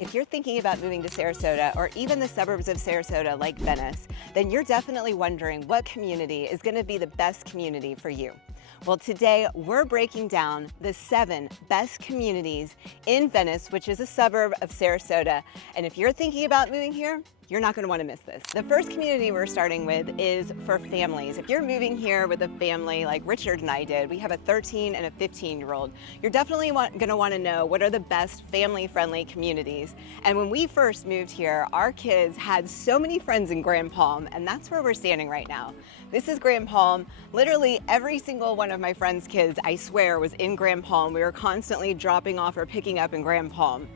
If you're thinking about moving to Sarasota or even the suburbs of Sarasota like Venice, then you're definitely wondering what community is going to be the best community for you. Well, today we're breaking down the 7 best communities in Venice, which is a suburb of Sarasota. And if you're thinking about moving here, you're not going to want to miss this. The first community we're starting with is for families. If you're moving here with a family like Richard and I did, we have a 13 and a 15-year-old, you're definitely going to want to know what are the best family-friendly communities. And when we first moved here, our kids had so many friends in Grand Palm, and that's where we're standing right now. This is Grand Palm. Literally every single one of my friends' kids, I swear, was in Grand Palm. We were constantly dropping off or picking up in Grand Palm.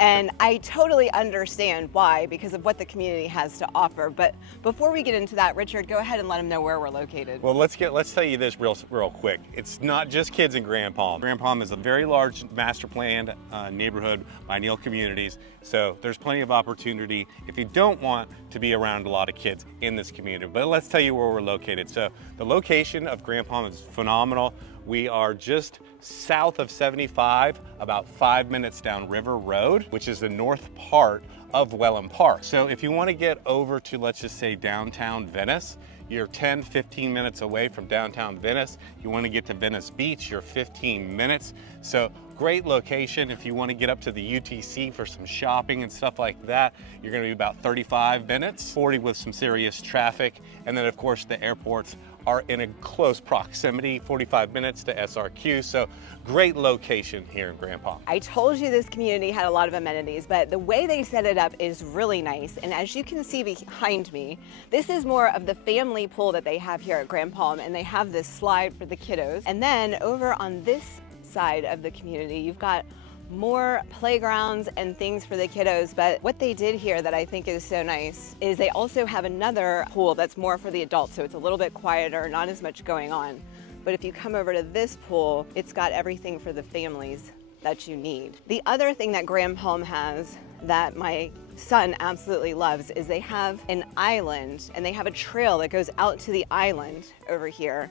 And I totally understand why, because of what the community has to offer. But before we get into that, Richard, go ahead and let them know where we're located. Well, let's tell you this real quick. It's not just kids in Grand Palm. Grand Palm is a very large master planned neighborhood by Neal Communities. So there's plenty of opportunity if you don't want to be around a lot of kids in this community. But let's tell you where we're located. So the location of Grand Palm is phenomenal. We are just south of 75, about 5 minutes down River Road, which is the north part of Welland Park. So if you want to get over to, let's just say, downtown Venice, you're 10, 15 minutes away from downtown Venice. You want to get to Venice Beach, you're 15 minutes. So great location. If you want to get up to the UTC for some shopping and stuff like that, you're going to be about 35 minutes, 40 with some serious traffic. And then of course the airports are in a close proximity, 45 minutes to SRQ. So great location here in Grand Palm. I told you this community had a lot of amenities, but the way they set it up is really nice. And as you can see behind me, this is more of the family pool that they have here at Grand Palm, and they have this slide for the kiddos. And then over on this side of the community, you've got more playgrounds and things for the kiddos. But what they did here that I think is so nice is they also have another pool that's more for the adults, so it's a little bit quieter, not as much going on. But if you come over to this pool, it's got everything for the families that you need. The other thing that Grand Palm has that my son absolutely loves is they have an island, and they have a trail that goes out to the island over here.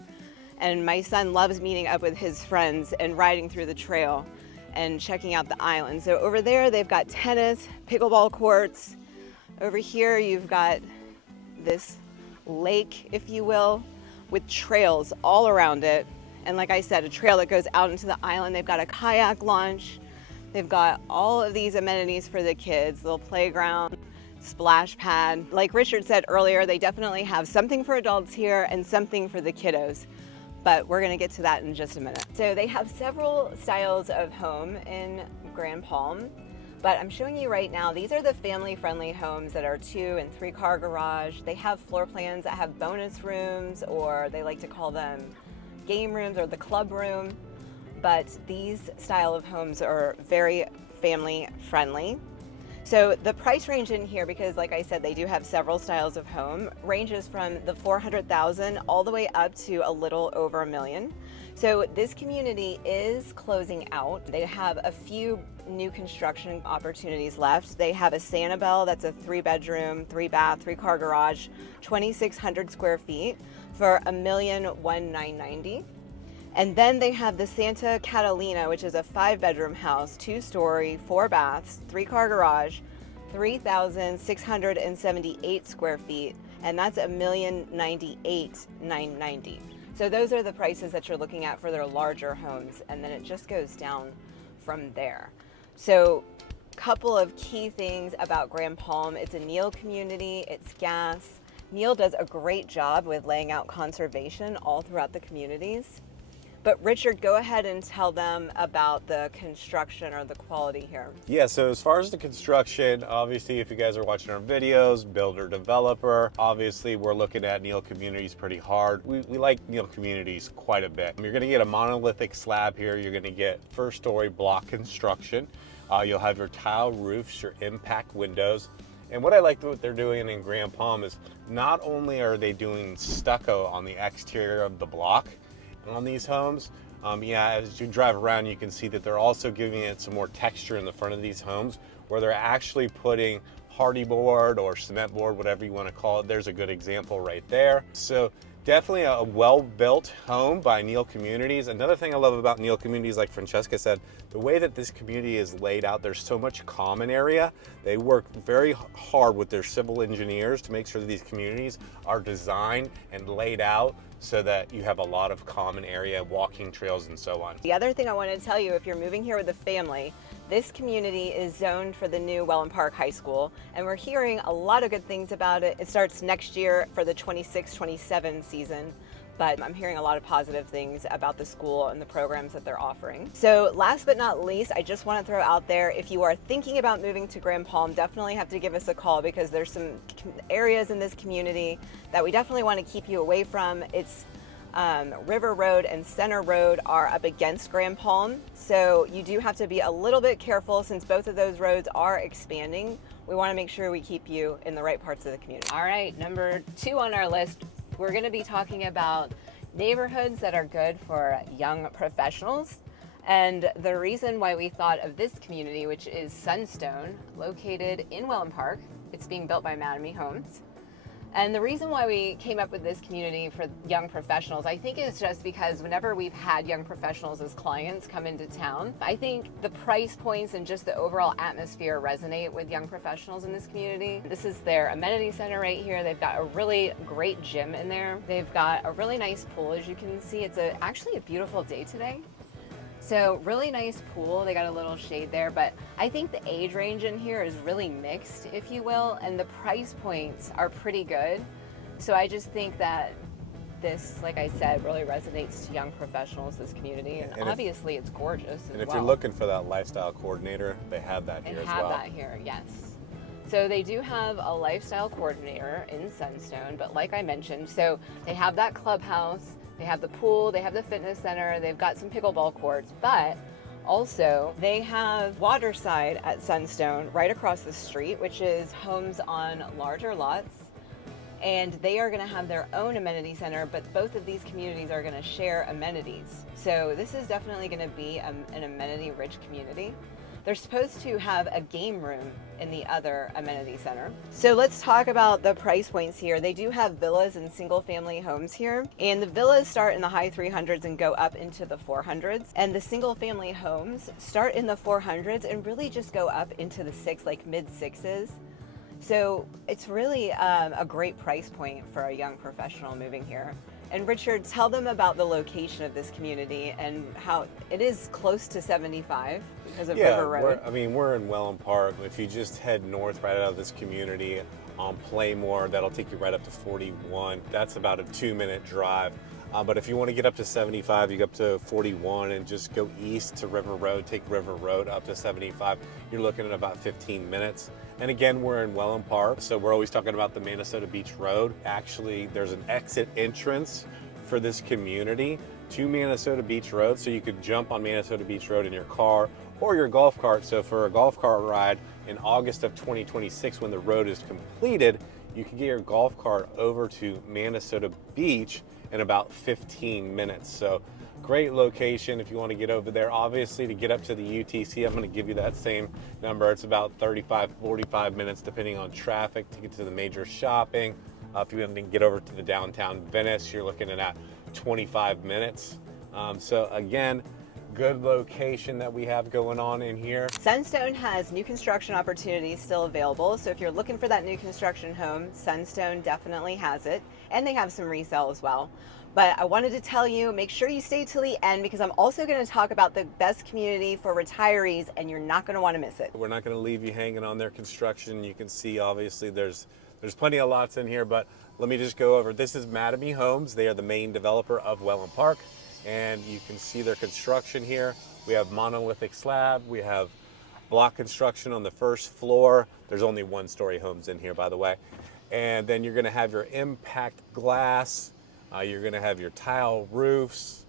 And my son loves meeting up with his friends and riding through the trail and checking out the island. So over there, they've got tennis, pickleball courts. Over here, you've got this lake, if you will, with trails all around it. And like I said, a trail that goes out into the island. They've got a kayak launch. They've got all of these amenities for the kids, little playground, splash pad. Like Richard said earlier, they definitely have something for adults here and something for the kiddos. But we're gonna get to that in just a minute. So they have several styles of home in Grand Palm, but I'm showing you right now, these are the family-friendly homes that are 2 and 3 car garage. They have floor plans that have bonus rooms, or they like to call them game rooms or the club room. But these style of homes are very family-friendly. So the price range in here, because like I said, they do have several styles of home, ranges from the 400,000 all the way up to a little over $1 million. So this community is closing out. They have a few new construction opportunities left. They have a Sanibel that's a 3-bedroom, 3-bath, 3-car garage, 2,600 square feet for $1,190,000. And then they have the Santa Catalina, which is a 5-bedroom house, 2-story, 4 baths, 3-car garage, 3,678 square feet, and that's $1,098,990. So those are the prices that you're looking at for their larger homes, and then it just goes down from there. So a couple of key things about Grand Palm: it's a Neal community, it's gas. Neal does a great job with laying out conservation all throughout the communities. But Richard, go ahead and tell them about the construction or the quality here. Yeah, so as far as the construction, obviously if you guys are watching our videos, builder, developer, obviously we're looking at Neal Communities pretty hard. We like Neal Communities quite a bit. You're gonna get a monolithic slab here. You're gonna get 1st-story block construction. You'll have your tile roofs, your impact windows. And what I like what they're doing in Grand Palm is not only are they doing stucco on the exterior of the block on these homes, as you drive around, you can see that they're also giving it some more texture in the front of these homes, where they're actually putting hardy board or cement board, whatever you want to call it. There's a good example right there. So definitely a well-built home by Neal Communities. Another thing I love about Neal Communities, like Franchesca said, The way that this community is laid out, there's so much common area. They work very hard with their civil engineers to make sure that these communities are designed and laid out so that you have a lot of common area, walking trails and so on. The other thing I want to tell you, if you're moving here with a family, this community is zoned for the new Welland Park High School, and we're hearing a lot of good things about it. It starts next year for the 26-27 season, but I'm hearing a lot of positive things about the school and the programs that they're offering. So last but not least, I just want to throw out there, if you are thinking about moving to Grand Palm, definitely have to give us a call, because there's some areas in this community that we definitely want to keep you away from. It's River Road and Center Road are up against Grand Palm, so you do have to be a little bit careful since both of those roads are expanding. We want to make sure we keep you in the right parts of the community. All right, number 2 on our list, we're going to be talking about neighborhoods that are good for young professionals. And the reason why we thought of this community, which is Sunstone, located in Welland Park, it's being built by Hanahoe Homes. And the reason why we came up with this community for young professionals, I think it's just because whenever we've had young professionals as clients come into town, I think the price points and just the overall atmosphere resonate with young professionals in this community. This is their amenity center right here. They've got a really great gym in there. They've got a really nice pool, as you can see. It's actually a beautiful day today. So really nice pool. They got a little shade there, but I think the age range in here is really mixed, if you will, and the price points are pretty good. So I just think that this, like I said, really resonates to young professionals, this community, and obviously it's gorgeous as well. And if you're looking for that lifestyle coordinator, they have that here as well. They have that here, yes. So they do have a lifestyle coordinator in Sunstone, but like I mentioned, so they have that clubhouse, they have the pool, they have the fitness center, they've got some pickleball courts, but also they have Waterside at Sunstone right across the street, which is homes on larger lots. And they are going to have their own amenity center, but both of these communities are going to share amenities. So this is definitely going to be an amenity-rich community. They're supposed to have a game room in the other amenity center. So let's talk about the price points here. They do have villas and single family homes here. And the villas start in the high 300s and go up into the 400s. And the single family homes start in the 400s and really just go up into the mid sixes. So it's really a great price point for a young professional moving here. And Richard, tell them about the location of this community and how it is close to 75 because of River Road. We're in Welland Park. If you just head north right out of this community on Playmore, that'll take you right up to 41. That's about a 2-minute drive. But if you want to get up to 75, you go up to 41 and just go east to River Road, take River Road up to 75. You're looking at about 15 minutes. And again, we're in Welland Park, so we're always talking about the Minnesota Beach Road. Actually, there's an exit entrance for this community to Minnesota Beach Road, so you could jump on Minnesota Beach Road in your car or your golf cart. So for a golf cart ride in August of 2026, when the road is completed, you can get your golf cart over to Minnesota Beach in about 15 minutes. So great location if you want to get over there. Obviously, to get up to the UTC, I'm going to give you that same number. It's about 35-45 minutes depending on traffic to get to the major shopping. If you want to get over to the downtown Venice, you're looking at 25 minutes. So again, good location that we have going on in here. Sunstone has new construction opportunities still available. So if you're looking for that new construction home, Sunstone definitely has it. And they have some resale as well. But I wanted to tell you, make sure you stay till the end, because I'm also going to talk about the best community for retirees, and you're not going to want to miss it. We're not going to leave you hanging on their construction. You can see, obviously, there's plenty of lots in here, but let me just go over. This is Hanahoe Homes. They are the main developer of Welland Park, and you can see their construction here. We have monolithic slab. We have block construction on the first floor. There's only one-story homes in here, by the way. And then you're going to have your impact glass. You're going to have your tile roofs.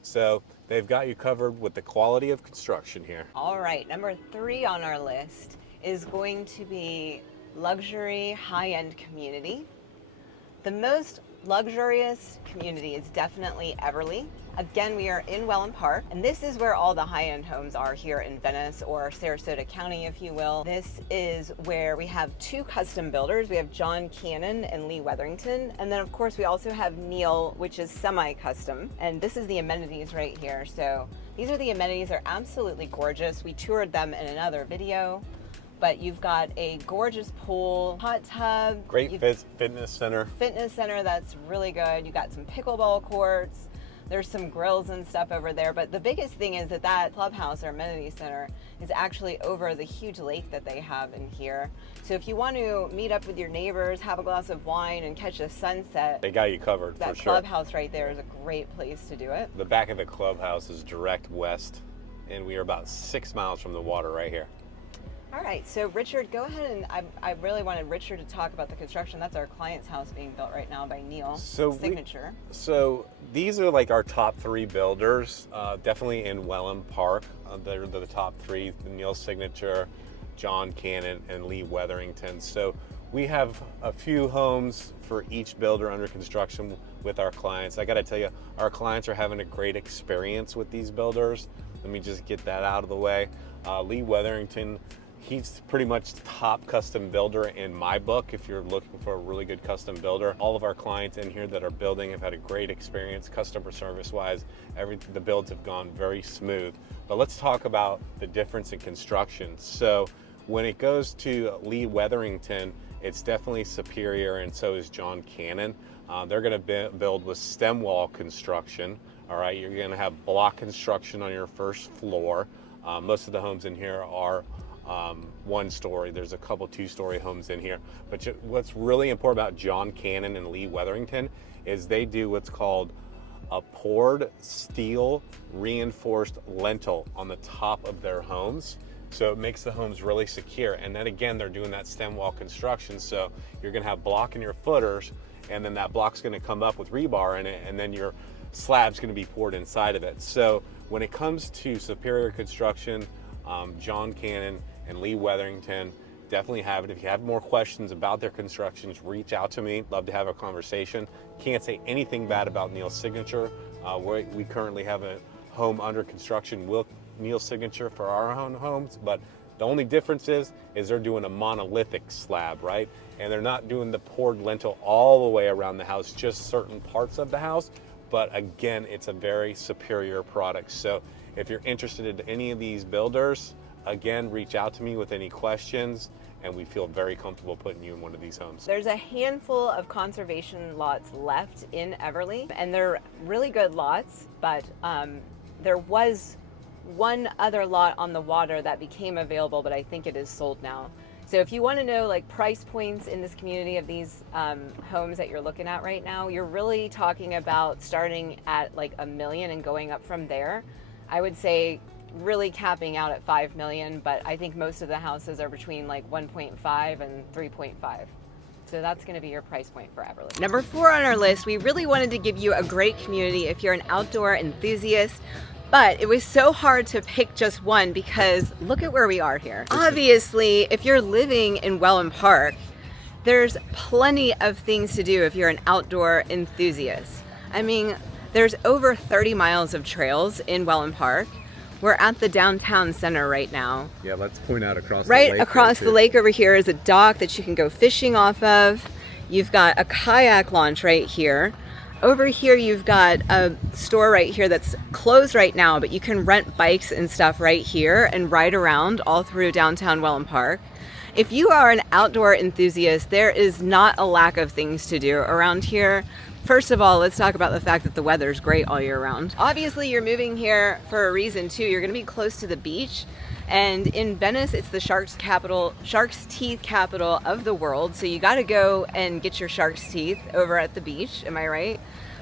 So they've got you covered with the quality of construction here. All right, number 3 on our list is going to be luxury high-end community. The most luxurious community is definitely Everly. Again, we are in Welland Park, and this is where all the high-end homes are here in Venice, or Sarasota County, if you will. This is where we have two custom builders. We have John Cannon and Lee Weatherington, and then of course we also have Neil, which is semi-custom, and this is the amenities right here. So these are the amenities. They're absolutely gorgeous. We toured them in another video. But you've got a gorgeous pool, hot tub. Great fitness center. Fitness center that's really good. You got some pickleball courts. There's some grills and stuff over there. But the biggest thing is that that clubhouse or amenity center is actually over the huge lake that they have in here. So if you want to meet up with your neighbors, have a glass of wine and catch a sunset, they got you covered for sure. That clubhouse right there is a great place to do it. The back of the clubhouse is direct west, and we are about 6 miles from the water right here. All right, so Richard, go ahead, and I really wanted Richard to talk about the construction. That's our client's house being built right now by Neil Signature. So these are like our top 3 builders, definitely in Welland Park. They're the top 3, the Neil Signature, John Cannon, and Lee Weatherington. So we have a few homes for each builder under construction with our clients. I gotta tell you, our clients are having a great experience with these builders. Let me just get that out of the way. Lee Weatherington, he's pretty much the top custom builder in my book if you're looking for a really good custom builder. All of our clients in here that are building have had a great experience customer service wise. The builds have gone very smooth. But let's talk about the difference in construction. So when it goes to Lee Weatherington, it's definitely superior, and so is John Cannon. They're gonna build with stem wall construction. All right, you're gonna have block construction on your first floor. Most of the homes in here are 1 story. There's a couple 2-story homes in here. But what's really important about John Cannon and Lee Weatherington is they do what's called a poured steel reinforced lintel on the top of their homes. So it makes the homes really secure. And then again, they're doing that stem wall construction. So you're gonna have block in your footers, and then that block's gonna come up with rebar in it, and then your slab's gonna be poured inside of it. So when it comes to superior construction, John Cannon and Lee Weatherington definitely have it. If you have more questions about their constructions, reach out to me. Love to have a conversation. Can't say anything bad about Neil's Signature. We currently have a home under construction with Neil's Signature for our own homes, but the only difference is they're doing a monolithic slab, right? And they're not doing the poured lintel all the way around the house, just certain parts of the house. But again, it's a very superior product. So if you're interested in any of these builders, again, reach out to me with any questions, and we feel very comfortable putting you in one of these homes. There's a handful of conservation lots left in Everly, and they're really good lots, but there was one other lot on the water that became available, but I think it is sold now. So if you want to know like price points in this community of these homes that you're looking at right now, you're really talking about starting at like $1 million and going up from there. I would say really capping out at 5 million, but I think most of the houses are between like 1.5 and 3.5. So that's going to be your price point for Everly. Number 4 on our list, we really wanted to give you a great community if you're an outdoor enthusiast, but it was so hard to pick just one because look at where we are here. Obviously, if you're living in Welland Park, there's plenty of things to do if you're an outdoor enthusiast. I mean, there's over 30 miles of trails in Welland Park. We're at the downtown center right now. Yeah, let's point out across the lake. Right across the lake over here is a dock that you can go fishing off of. You've got a kayak launch right here. Over here, you've got a store right here that's closed right now, but you can rent bikes and stuff right here and ride around all through downtown Welland Park. If you are an outdoor enthusiast, there is not a lack of things to do around here. First of all, let's talk about the fact that the weather's great all year round. Obviously, you're moving here for a reason too. You're gonna be close to the beach. And in Venice, it's the shark's teeth capital of the world. So you gotta go and get your shark's teeth over at the beach, am I right?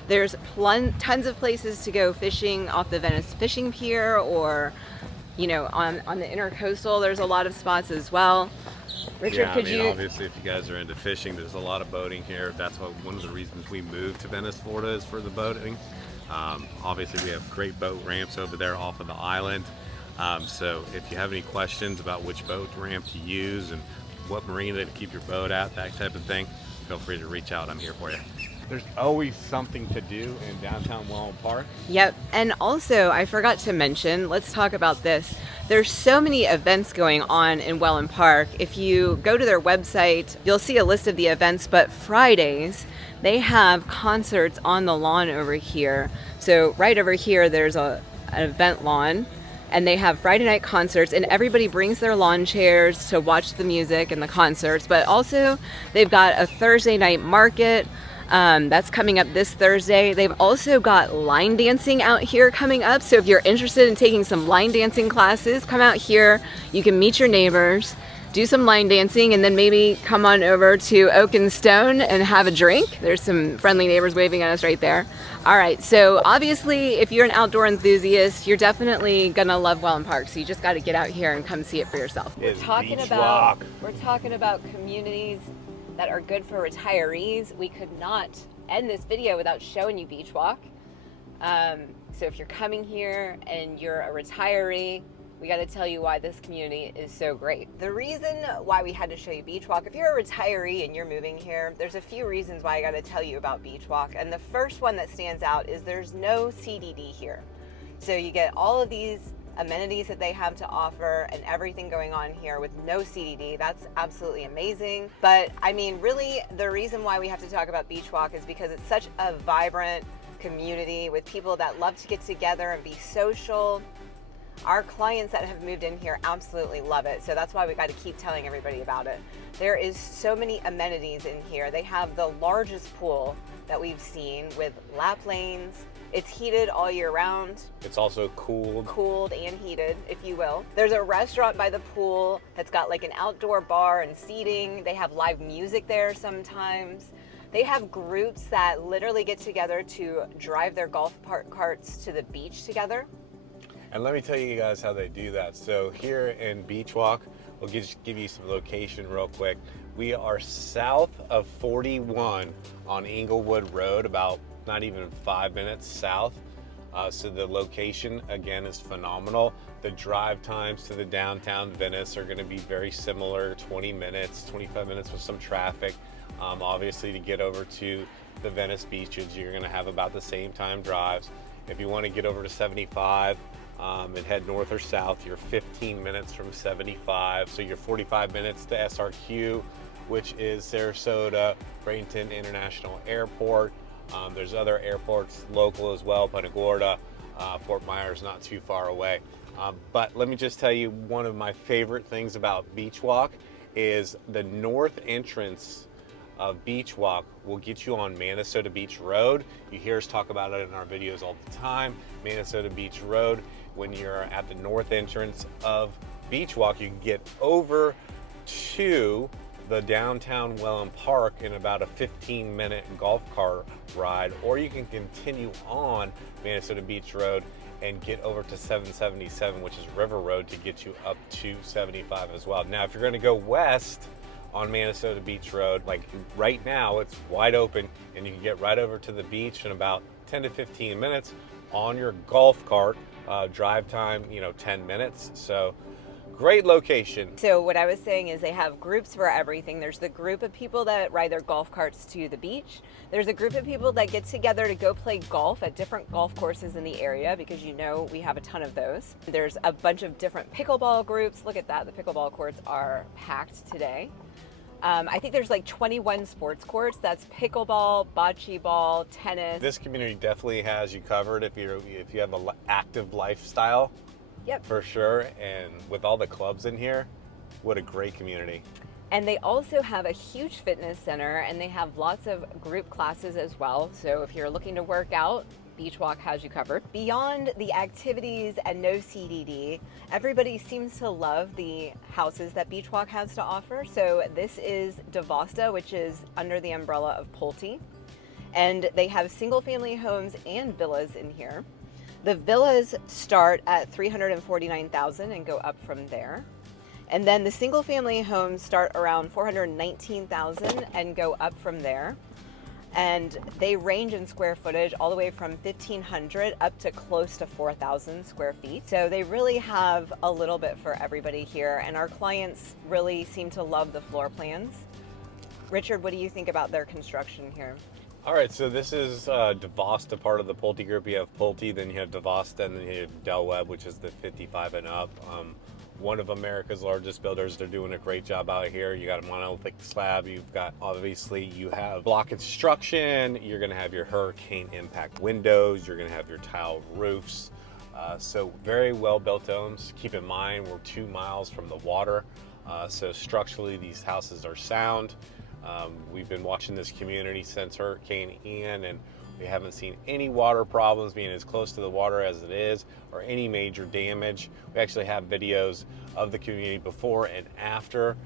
There's tons of places to go fishing off the Venice fishing pier, or you know, on the intercoastal, there's a lot of spots as well. Richard, yeah, obviously, if you guys are into fishing, there's a lot of boating here. That's one of the reasons we moved to Venice, Florida, is for the boating. Obviously, we have great boat ramps over there off of the island. So if you have any questions about which boat ramp to use and what marina to keep your boat at, that type of thing, feel free to reach out. I'm here for you. There's always something to do in downtown Welland Park. Yep, and also I forgot to mention, let's talk about this. There's so many events going on in Welland Park. If you go to their website, you'll see a list of the events, but Fridays, they have concerts on the lawn over here. So right over here, there's an event lawn, and they have Friday night concerts, and everybody brings their lawn chairs to watch the music and the concerts, but also they've got a Thursday night market. That's coming up this Thursday. They've also got line dancing out here coming up. So if you're interested in taking some line dancing classes, come out here. You can meet your neighbors, do some line dancing, and then maybe come on over to Oak and Stone and have a drink. There's some friendly neighbors waving at us right there. All right, so obviously if you're an outdoor enthusiast, you're definitely gonna love Welland Park. So you just gotta get out here and come see it for yourself. We're talking about communities that are good for retirees. We could not end this video without showing you Beach Walk. So if you're coming here and you're a retiree, we got to tell you why this community is so great. The reason why we had to show you Beach Walk, if you're a retiree and you're moving here, there's a few reasons why I got to tell you about Beach Walk. And the first one that stands out is there's no CDD here. So you get all of these amenities that they have to offer and everything going on here with no CDD. That's absolutely amazing. But I mean, really, the reason why we have to talk about Beach Walk is because it's such a vibrant community with people that love to get together and be social. Our clients that have moved in here absolutely love it. So that's why we got to keep telling everybody about it. There is so many amenities in here. They have the largest pool that we've seen with lap lanes. It's heated all year round. It's also cooled And heated, if you will. There's a restaurant by the pool that's got like an outdoor bar and seating. They have live music there sometimes. They have groups that literally get together to drive their golf carts to the beach together. And let me tell you guys how they do that. So here in Beach Walk, we'll give you some location real quick. We are south of 41 on Inglewood Road, about not even 5 minutes south. So the location again is phenomenal. The drive times to the downtown Venice are going to be very similar, 20 minutes, 25 minutes with some traffic. Obviously to get over to the Venice beaches, you're going to have about the same time drives. If you want to get over to 75 and head north or south, you're 15 minutes from 75. So you're 45 minutes to SRQ, which is Sarasota Bradenton International Airport. There's other airports local as well, Punta Gorda, Fort Myers, not too far away. But let me just tell you, one of my favorite things about Beach Walk is the north entrance of Beach Walk will get you on Minnesota Beach Road. You hear us talk about it in our videos all the time. Minnesota Beach Road, when you're at the north entrance of Beach Walk, you can get over to the downtown Welland Park in about a 15-minute golf cart ride, or you can continue on Minnesota Beach Road and get over to 777, which is River Road, to get you up to 75 as well. Now, if you're going to go west on Minnesota Beach Road, like right now, it's wide open and you can get right over to the beach in about 10 to 15 minutes on your golf cart. Drive time, 10 minutes. So great location. So what I was saying is they have groups for everything. There's the group of people that ride their golf carts to the beach. There's a group of people that get together to go play golf at different golf courses in the area, because we have a ton of those. There's a bunch of different pickleball groups. Look at that, the pickleball courts are packed today. I think there's like 21 sports courts. That's pickleball, bocce ball, tennis. This community definitely has you covered if you have an active lifestyle. Yep. For sure, and with all the clubs in here, what a great community. And they also have a huge fitness center, and they have lots of group classes as well. So if you're looking to work out, Beach Walk has you covered. Beyond the activities and no CDD, everybody seems to love the houses that Beach Walk has to offer. So this is DeVosta, which is under the umbrella of Pulte. And they have single family homes and villas in here. The villas start at $349,000 and go up from there. And then the single family homes start around $419,000 and go up from there. And they range in square footage all the way from 1,500 up to close to 4,000 square feet. So they really have a little bit for everybody here. And our clients really seem to love the floor plans. Richard, what do you think about their construction here? All right, so this is DeVosta, part of the Pulte group. You have Pulte, then you have DeVosta, and then you have Del Webb, which is the 55 and up. One of America's largest builders. They're doing a great job out here. You got a monolithic slab. You've got, obviously, you have block construction. You're gonna have your hurricane impact windows. You're gonna have your tile roofs. So very well built homes. Keep in mind, we're 2 miles from the water. So structurally, these houses are sound. We've been watching this community since Hurricane Ian, and we haven't seen any water problems, being as close to the water as it is, or any major damage. We actually have videos of the community before and after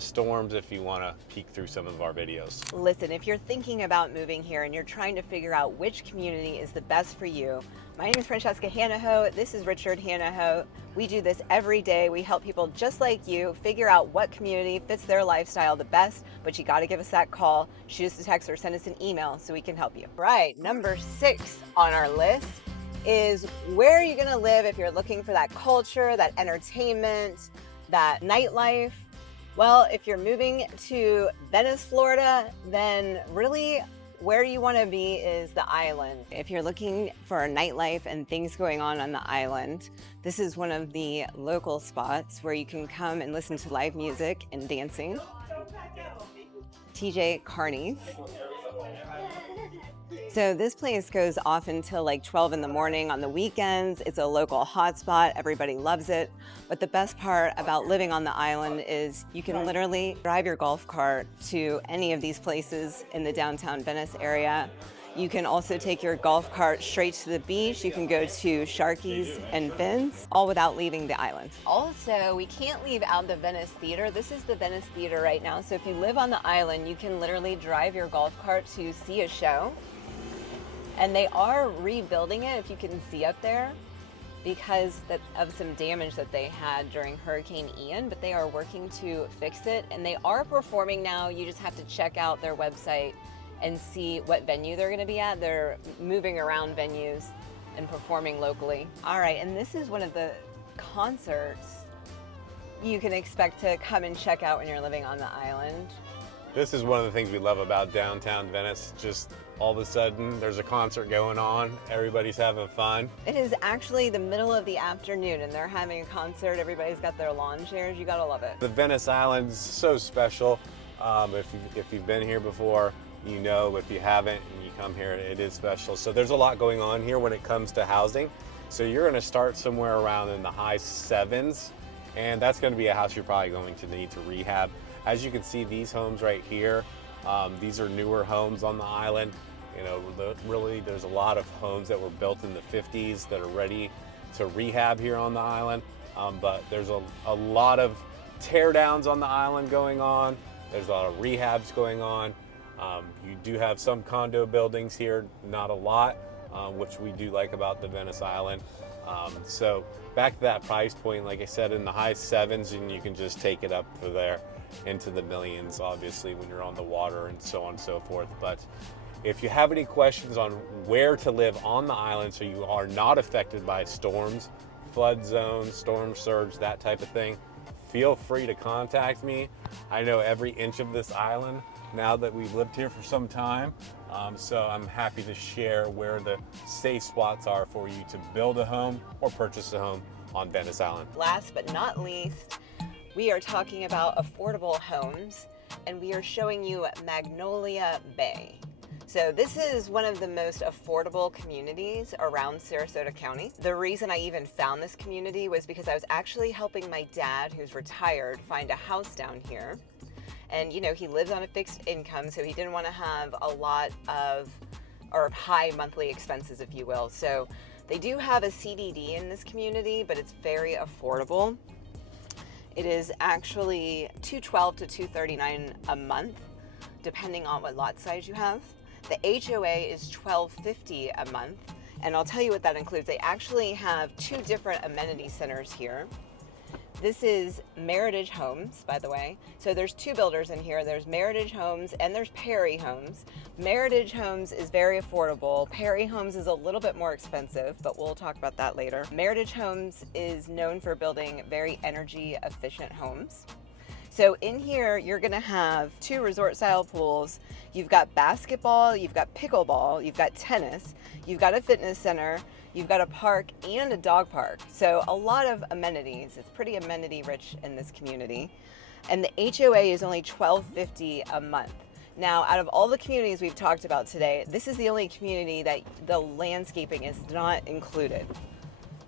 storms if you want to peek through some of our videos. Listen, if you're thinking about moving here and you're trying to figure out which community is the best for you, my name is Franchesca Hanahoe. This is Richard Hanahoe. We do this every day. We help people just like you figure out what community fits their lifestyle the best, but you got to give us that call, shoot us a text, or send us an email so we can help you. Right, number 6 on our list is where are you going to live if you're looking for that culture, that entertainment, that nightlife. Well, if you're moving to Venice, Florida, then really where you want to be is the island. If you're looking for a nightlife and things going on the island, this is one of the local spots where you can come and listen to live music and dancing. TJ Carney's. So this place goes off until like 12 in the morning on the weekends. It's a local hotspot. Everybody loves it. But the best part about living on the island is you can literally drive your golf cart to any of these places in the downtown Venice area. You can also take your golf cart straight to the beach. You can go to Sharky's and Finn's, all without leaving the island. Also, we can't leave out the Venice Theater. This is the Venice Theater right now. So if you live on the island, you can literally drive your golf cart to see a show. And they are rebuilding it, if you can see up there, because of some damage that they had during Hurricane Ian, but they are working to fix it. And they are performing now. You just have to check out their website and see what venue they're gonna be at. They're moving around venues and performing locally. All right, and this is one of the concerts you can expect to come and check out when you're living on the island. This is one of the things we love about downtown Venice. Just all of a sudden, there's a concert going on. Everybody's having fun. It is actually the middle of the afternoon and they're having a concert. Everybody's got their lawn chairs. You gotta love it. The Venice Island's so special. If you've been here before, you know. If you haven't and you come here, it is special. So there's a lot going on here when it comes to housing. So you're gonna start somewhere around in the high 7s, and that's gonna be a house you're probably going to need to rehab. As you can see, these homes right here, these are newer homes on the island. You know, really, there's a lot of homes that were built in the 50s that are ready to rehab here on the island. But there's a lot of tear downs on the island going on. There's a lot of rehabs going on. You do have some condo buildings here, not a lot, which we do like about the Venice Island. So back to that price point, like I said, in the high 7s, and you can just take it up for there into the millions, obviously, when you're on the water and so on and so forth. But if you have any questions on where to live on the island so you are not affected by storms, flood zones, storm surge, that type of thing, feel free to contact me. I know every inch of this island now that we've lived here for some time. So I'm happy to share where the safe spots are for you to build a home or purchase a home on Venice Island. Last but not least, we are talking about affordable homes, and we are showing you Magnolia Bay. So this is one of the most affordable communities around Sarasota County. The reason I even found this community was because I was actually helping my dad, who's retired, find a house down here. And you know, he lives on a fixed income, so he didn't want to have a lot of, or high monthly expenses, if you will. So they do have a CDD in this community, but it's very affordable. It is actually $212 to $239 a month, depending on what lot size you have. The HOA is $12.50 a month, and I'll tell you what that includes. They actually have 2 different amenity centers here. This is Meritage Homes, by the way. So there's 2 builders in here. There's Meritage Homes and there's Perry Homes. Meritage Homes is very affordable. Perry Homes is a little bit more expensive, but we'll talk about that later. Meritage Homes is known for building very energy efficient homes. So in here, you're gonna have 2 resort style pools. You've got basketball, you've got pickleball, you've got tennis, you've got a fitness center, you've got a park and a dog park. So a lot of amenities. It's pretty amenity rich in this community. And the HOA is only $12.50 a month. Now, out of all the communities we've talked about today, this is the only community that the landscaping is not included.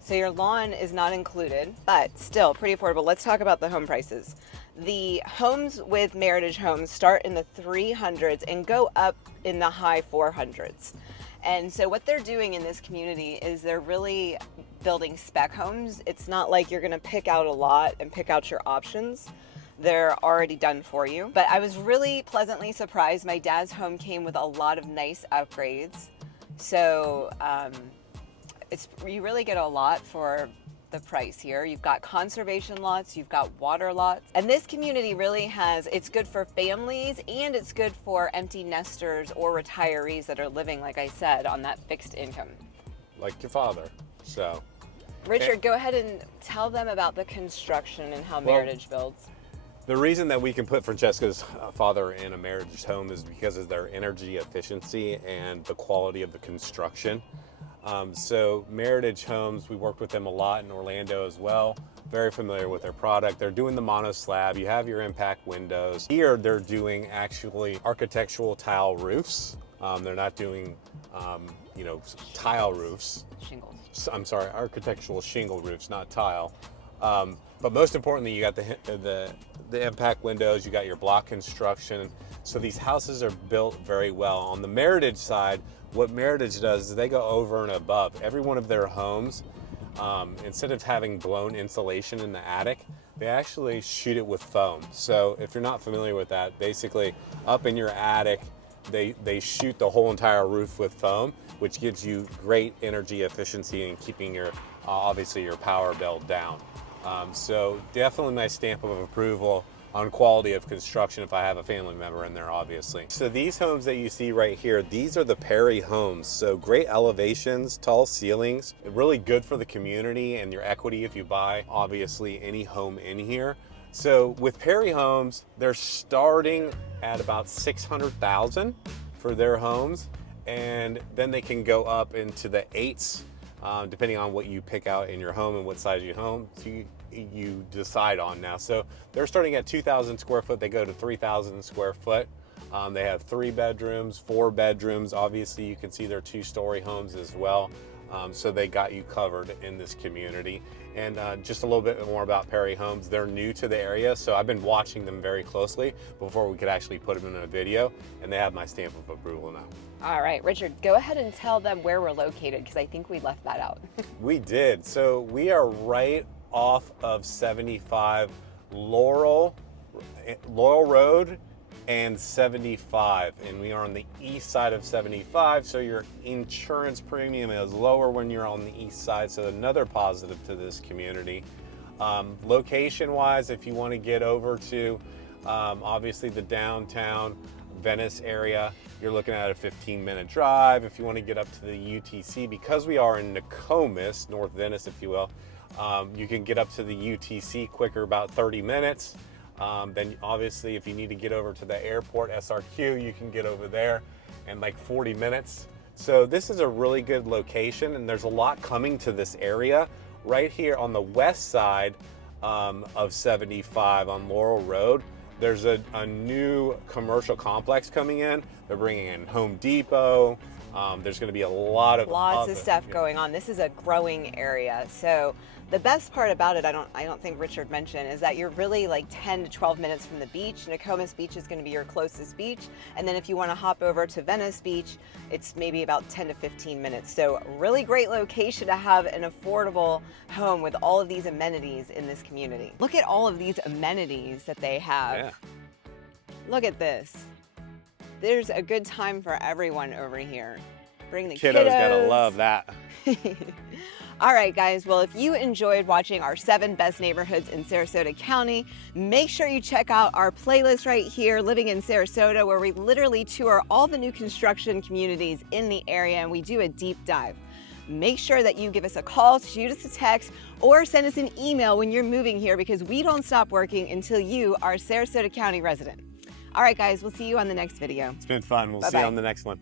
So your lawn is not included, but still pretty affordable. Let's talk about the home prices. The homes with Meritage Homes start in the 300s and go up in the high 400s. And so what they're doing in this community is they're really building spec homes. It's not like you're gonna pick out a lot and pick out your options. They're already done for you. But I was really pleasantly surprised. My dad's home came with a lot of nice upgrades. So you really get a lot for the price here. You've got conservation lots, you've got water lots. And this community really it's good for families and it's good for empty nesters or retirees that are living, like I said, on that fixed income. Like your father, so. Richard, go ahead and tell them about the construction and how Meritage builds. The reason that we can put Franchesca's father in a Meritage home is because of their energy efficiency and the quality of the construction. So Meritage Homes, we worked with them a lot in Orlando as well. Very familiar with their product. They're doing the mono slab. You have your impact windows. Here they're doing actually architectural tile roofs. They're not doing, tile roofs. Shingles. I'm sorry, architectural shingle roofs, not tile. But most importantly, you got the impact windows, you got your block construction. So these houses are built very well. On the Meritage side, what Meritage does is they go over and above. Every one of their homes, instead of having blown insulation in the attic, they actually shoot it with foam. So if you're not familiar with that, basically up in your attic, they shoot the whole entire roof with foam, which gives you great energy efficiency and keeping your, obviously your power bill down. So definitely my stamp of approval on quality of construction if I have a family member in there, obviously. So these homes that you see right here, these are the Perry homes. So great elevations, tall ceilings, really good for the community and your equity if you buy, obviously, any home in here. So with Perry homes, they're starting at about $600,000 for their homes, and then they can go up into the 8s, depending on what you pick out in your home and what size your home you decide on now. So they're starting at 2,000 square foot, they go to 3,000 square foot. They have 3 bedrooms, 4 bedrooms. Obviously you can see they're 2-story homes as well. So they got you covered in this community. And just a little bit more about Perry Homes. They're new to the area, so I've been watching them very closely before we could actually put them in a video, and they have my stamp of approval now. All right, Richard, go ahead and tell them where we're located, because I think we left that out. We did. So we are right off of 75 Laurel Road and 75, and we are on the east side of 75, so your insurance premium is lower when you're on the east side, so another positive to this community. Location wise, if you want to get over to obviously the downtown Venice area, you're looking at a 15-minute drive. If you want to get up to the UTC, because we are in Nokomis, North Venice if you will, you can get up to the UTC quicker, about 30 minutes. Then obviously if you need to get over to the airport, SRQ, you can get over there in like 40 minutes. So this is a really good location, and there's a lot coming to this area. Right here on the west side of 75 on Laurel Road, there's a new commercial complex coming in. They're bringing in Home Depot. There's going to be lots of stuff going on. This is a growing area. So the best part about it, I don't think Richard mentioned, is that you're really like 10 to 12 minutes from the beach. Nokomis Beach is going to be your closest beach. And then if you want to hop over to Venice Beach, it's maybe about 10 to 15 minutes. So really great location to have an affordable home with all of these amenities in this community. Look at all of these amenities that they have. Yeah. Look at this. There's a good time for everyone over here. Bring the kiddos. Gotta love that. All right, guys. Well, if you enjoyed watching our 7 best neighborhoods in Sarasota County, make sure you check out our playlist right here, Living in Sarasota, where we literally tour all the new construction communities in the area and we do a deep dive. make sure that you give us a call, shoot us a text, or send us an email when you're moving here, because we don't stop working until you are a Sarasota County resident. All right, guys, we'll see you on the next video. It's been fun. We'll see Bye-bye. you on the next one.